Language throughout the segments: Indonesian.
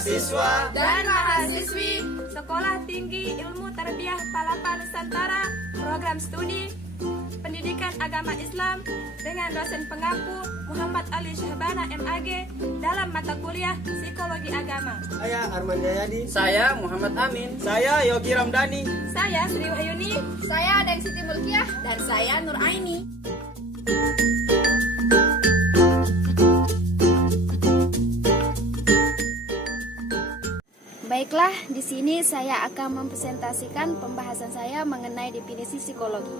mahasiswa dan mahasiswi Sekolah Tinggi Ilmu Tarbiyah Palapa Nusantara, program studi Pendidikan Agama Islam dengan dosen pengampu Muhammad Ali Syahbana MAG dalam mata kuliah Psikologi Agama. Saya Arman Jayadi. Saya Muhammad Amin. Saya Yogi Ramdhani. Saya Sri Wahyuni. Saya Deng Siti Mulkiah. Dan saya Nur Aini. Baiklah, di sini saya akan mempresentasikan pembahasan saya mengenai definisi psikologi.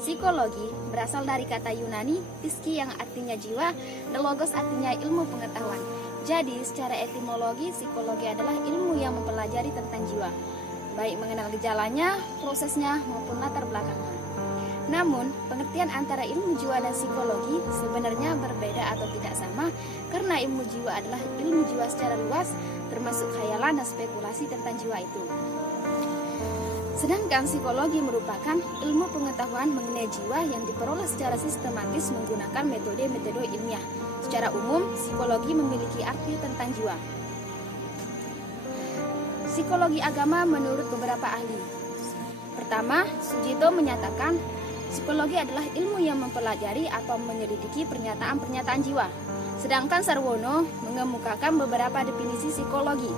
Psikologi berasal dari kata Yunani psiki yang artinya jiwa dan logos artinya ilmu pengetahuan. Jadi, secara etimologi, psikologi adalah ilmu yang mempelajari tentang jiwa, baik mengenal gejalanya, prosesnya, maupun latar belakangnya. Namun, pengertian antara ilmu jiwa dan psikologi sebenarnya berbeda atau tidak sama, karena ilmu jiwa adalah ilmu jiwa secara luas, termasuk khayalan dan spekulasi tentang jiwa itu. Sedangkan psikologi merupakan ilmu pengetahuan mengenai jiwa yang diperoleh secara sistematis menggunakan metode-metode ilmiah. Secara umum, psikologi memiliki arti tentang jiwa. Psikologi agama menurut beberapa ahli. Pertama, Sujito menyatakan psikologi adalah ilmu yang mempelajari atau menyelidiki pernyataan-pernyataan jiwa. Sedangkan Sarwono mengemukakan beberapa definisi psikologi.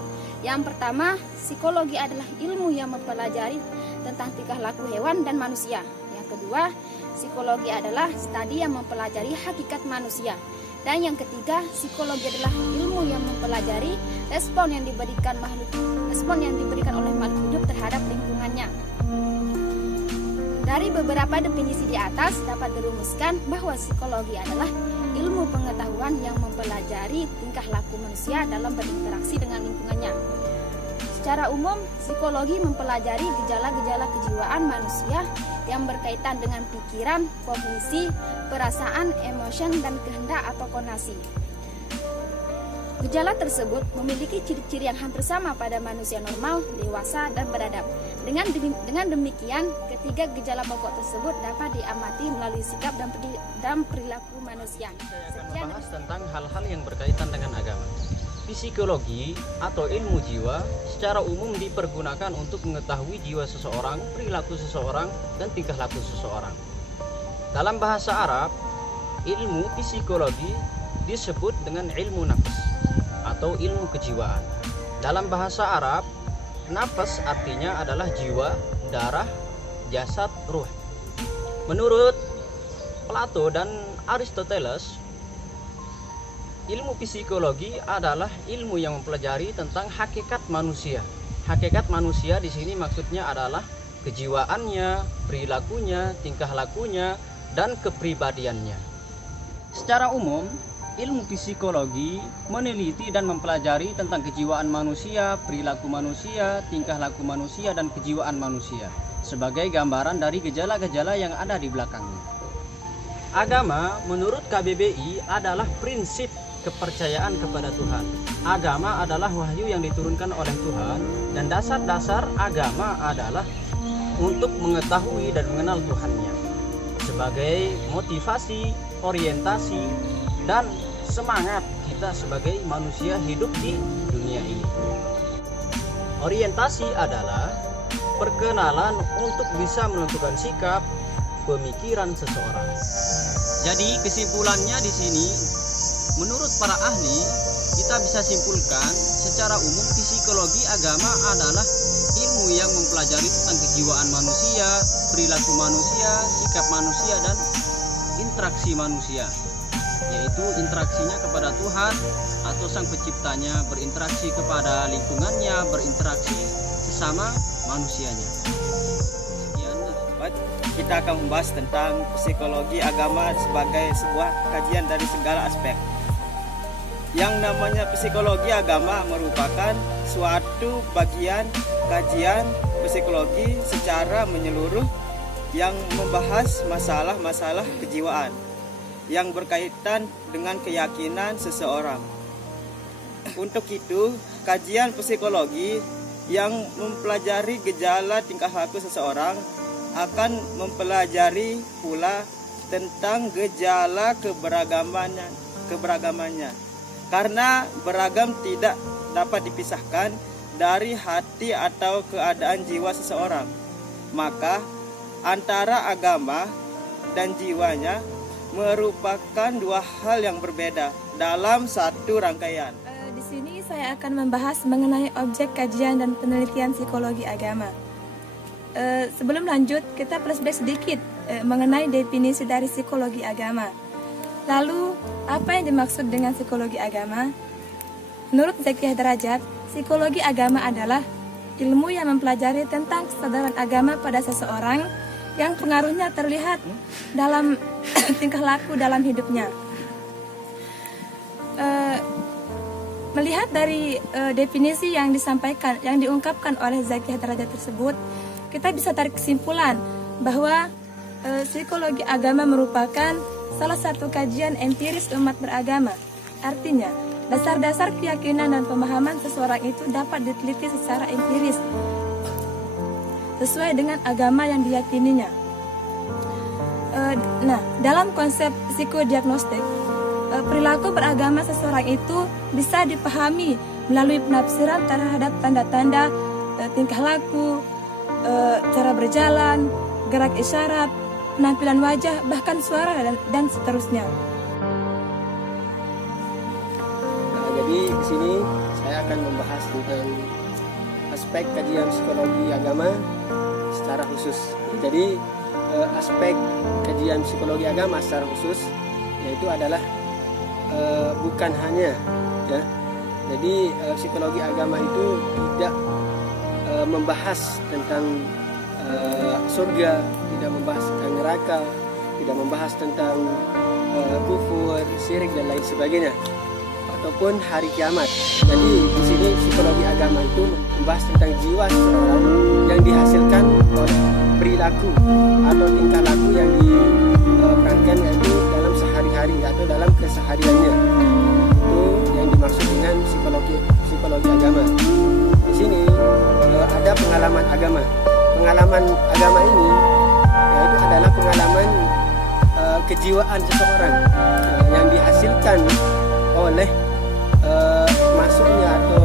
Yang pertama, psikologi adalah ilmu yang mempelajari tentang tingkah laku hewan dan manusia. Yang kedua, psikologi adalah studi yang mempelajari hakikat manusia. Dan yang ketiga, psikologi adalah ilmu yang mempelajari respon yang diberikan oleh makhluk hidup terhadap lingkungannya. Dari beberapa definisi di atas dapat dirumuskan bahwa psikologi adalah ilmu pengetahuan yang mempelajari tingkah laku manusia dalam berinteraksi dengan lingkungannya. Secara umum, psikologi mempelajari gejala-gejala kejiwaan manusia yang berkaitan dengan pikiran, kognisi, perasaan, emosi, dan kehendak atau konasi. Gejala tersebut memiliki ciri-ciri yang hampir sama pada manusia normal, dewasa, dan beradab. Dengan demikian, ketiga gejala pokok tersebut dapat diamati melalui sikap dan perilaku manusia. Saya akan membahas tentang hal-hal yang berkaitan dengan agama. Psikologi atau ilmu jiwa secara umum dipergunakan untuk mengetahui jiwa seseorang, perilaku seseorang, dan tingkah laku seseorang. Dalam bahasa Arab, ilmu psikologi disebut dengan ilmu nafs atau ilmu kejiwaan. Dalam bahasa Arab, nafas artinya adalah jiwa, darah, jasad, ruh. Menurut Plato dan Aristoteles, ilmu psikologi adalah ilmu yang mempelajari tentang hakikat manusia. Hakikat manusia di sini maksudnya adalah kejiwaannya, perilakunya, tingkah lakunya, dan kepribadiannya. Secara umum, ilmu psikologi meneliti dan mempelajari tentang kejiwaan manusia, perilaku manusia, tingkah laku manusia, dan kejiwaan manusia sebagai gambaran dari gejala-gejala yang ada di belakangnya. Agama menurut KBBI adalah prinsip kepercayaan kepada Tuhan. Agama adalah wahyu yang diturunkan oleh Tuhan, dan dasar-dasar agama adalah untuk mengetahui dan mengenal Tuhannya sebagai motivasi, orientasi, dan semangat kita sebagai manusia hidup di dunia ini. Orientasi adalah perkenalan untuk bisa menentukan sikap, pemikiran seseorang. Jadi kesimpulannya di sini, menurut para ahli, kita bisa simpulkan secara umum psikologi agama adalah ilmu yang mempelajari tentang kejiwaan manusia, perilaku manusia, sikap manusia, dan interaksi manusia, yaitu interaksinya kepada Tuhan atau Sang Penciptanya, berinteraksi kepada lingkungannya, berinteraksi sesama manusianya. Kita akan membahas tentang psikologi agama sebagai sebuah kajian dari segala aspek. Yang namanya psikologi agama merupakan suatu bagian kajian psikologi secara menyeluruh yang membahas masalah-masalah kejiwaan yang berkaitan dengan keyakinan seseorang. Untuk itu, kajian psikologi yang mempelajari gejala tingkah laku seseorang akan mempelajari pula tentang gejala keberagamannya. Karena beragam tidak dapat dipisahkan dari hati atau keadaan jiwa seseorang. Maka antara agama dan jiwanya merupakan dua hal yang berbeda dalam satu rangkaian. Di sini saya akan membahas mengenai objek kajian dan penelitian psikologi agama. Sebelum lanjut, kita flashback sedikit mengenai definisi dari psikologi agama. Lalu, apa yang dimaksud dengan psikologi agama? Menurut Zakiyah Derajat, psikologi agama adalah ilmu yang mempelajari tentang kesadaran agama pada seseorang yang pengaruhnya terlihat dalam tingkah laku dalam hidupnya. Melihat dari definisi yang disampaikan, yang diungkapkan oleh Zakiyah Derajat tersebut, kita bisa tarik kesimpulan bahwa psikologi agama merupakan salah satu kajian empiris umat beragama. Artinya, dasar-dasar keyakinan dan pemahaman seseorang itu dapat diteliti secara empiris sesuai dengan agama yang diyakininya. Dalam konsep psikodiagnostik, perilaku beragama seseorang itu bisa dipahami melalui penafsiran terhadap tanda-tanda tingkah laku, cara berjalan, gerak isyarat, penampilan wajah, bahkan suara dan seterusnya. Jadi di sini saya akan membahas tentang aspek kajian psikologi agama secara khusus. Jadi aspek kajian psikologi agama secara khusus yaitu adalah bukan hanya ya. Jadi psikologi agama itu tidak membahas tentang surga, tidak membahas tentang neraka, tidak membahas tentang kufur, syirik dan lain sebagainya, ataupun hari kiamat. Jadi di sini psikologi agama itu membahas tentang jiwa seseorang yang dihasilkan oleh perilaku atau tingkah laku yang diperankan yaitu dalam sehari-hari atau dalam kesehariannya. Itu yang dimaksud dengan psikologi agama. Di sini ada pengalaman agama. Pengalaman agama ini yaitu adalah pengalaman kejiwaan seseorang yang dihasilkan oleh masuknya atau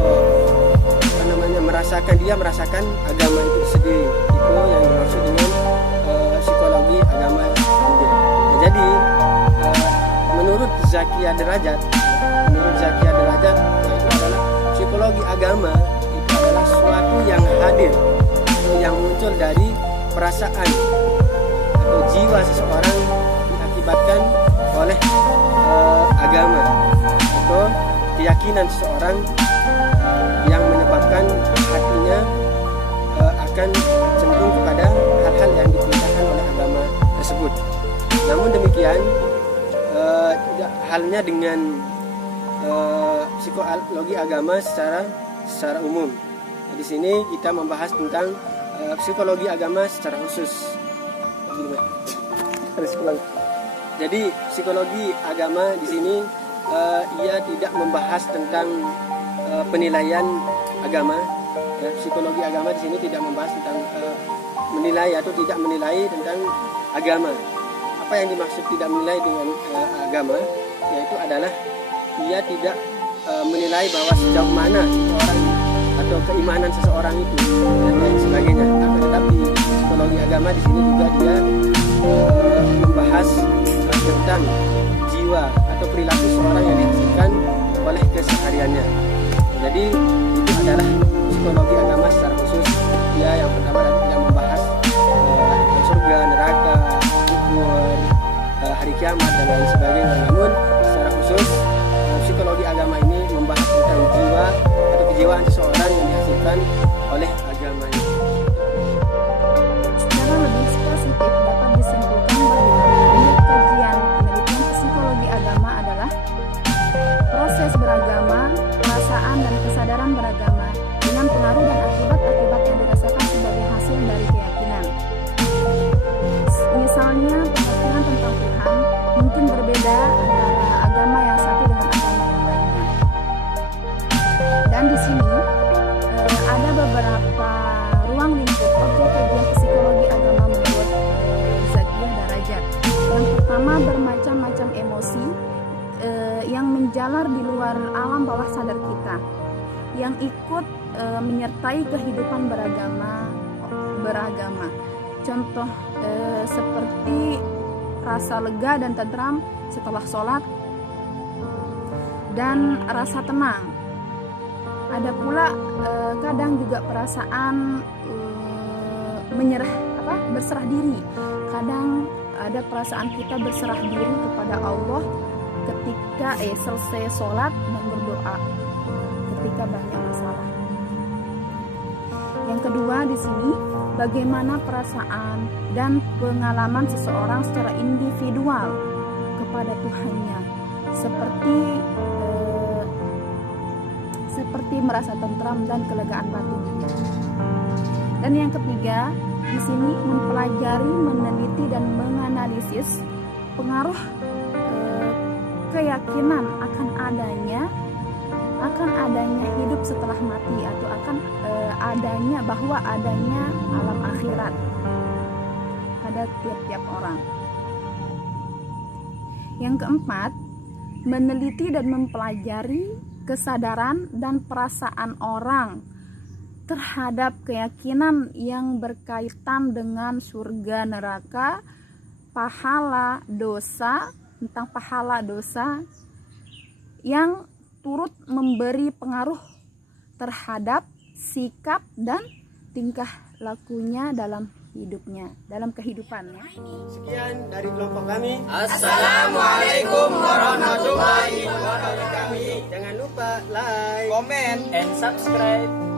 merasakan agama itu sendiri. Itu yang dimaksud dengan psikologi agama sendiri. Nah, jadi menurut Zakiyah Derajat itu adalah psikologi agama itu adalah suatu yang hadir atau yang muncul dari perasaan atau jiwa seseorang diakibatkan oleh agama atau keyakinan seseorang yang menyebabkan hatinya akan cenderung kepada hal-hal yang diperintahkan oleh agama tersebut. Namun demikian tidak halnya dengan psikologi agama secara umum. Di sini kita membahas tentang psikologi agama secara khusus. Jadi psikologi agama di sini ia tidak membahas tentang penilaian agama. Ya, psikologi agama di sini tidak membahas tentang menilai atau tidak menilai tentang agama. Apa yang dimaksud tidak menilai dengan agama? Yaitu adalah ia tidak menilai bahwa sejauh mana seseorang atau keimanan seseorang itu dan lain sebagainya. Tetapi psikologi agama di sini juga dia membahas tentang jiwa atau perilaku seseorang yang dihasilkan oleh kesehariannya. Jadi itu adalah psikologi agama secara khusus. Dia yang pertama tidak membahas tentang surga, neraka, kufur, hari kiamat dan lain sebagainya. Namun secara khusus psikologi agama ini membahas tentang jiwa atau kejiwaan seseorang yang dihasilkan oleh agamanya. Secara lebih spesifik dapat disimpulkan bahwa unit kajian penelitian psikologi agama adalah proses beragama, perasaan dan kesadaran beragama dengan pengaruh dan akibat-akibat yang dirasakan sebagai hasil dari keyakinan. Misalnya pengertian tentang Tuhan mungkin berbeda antara agama yang satu dengan agama yang lainnya. Dan di sini ada beberapa ruang lingkup objek kajian psikologi agama menurut Zakiyah Derajat. Yang pertama, bermacam-macam emosi yang menjalar di luar alam bawah sadar kita. yang ikut menyertai kehidupan beragama. Contoh seperti rasa lega dan tentram setelah sholat dan rasa tenang. Ada pula kadang juga perasaan berserah diri. Kadang ada perasaan kita berserah diri kepada Allah ketika selesai sholat dan berdoa ketika banyak masalah. Yang kedua di sini, bagaimana perasaan dan pengalaman seseorang secara individual kepada Tuhannya, seperti merasa tentram dan kelegaan batin. Dan yang ketiga, di sini mempelajari, meneliti dan menganalisis pengaruh keyakinan akan adanya hidup setelah mati atau akan bahwa adanya alam akhirat pada tiap-tiap orang. Yang keempat, meneliti dan mempelajari kesadaran dan perasaan orang terhadap keyakinan yang berkaitan dengan surga neraka, tentang pahala dosa yang turut memberi pengaruh terhadap sikap dan tingkah lakunya dalam hidupnya, dalam kehidupannya. Sekian dari kelompok kami. Assalamualaikum warahmatullahi wabarakatuh. Jangan lupa like, Komen And subscribe.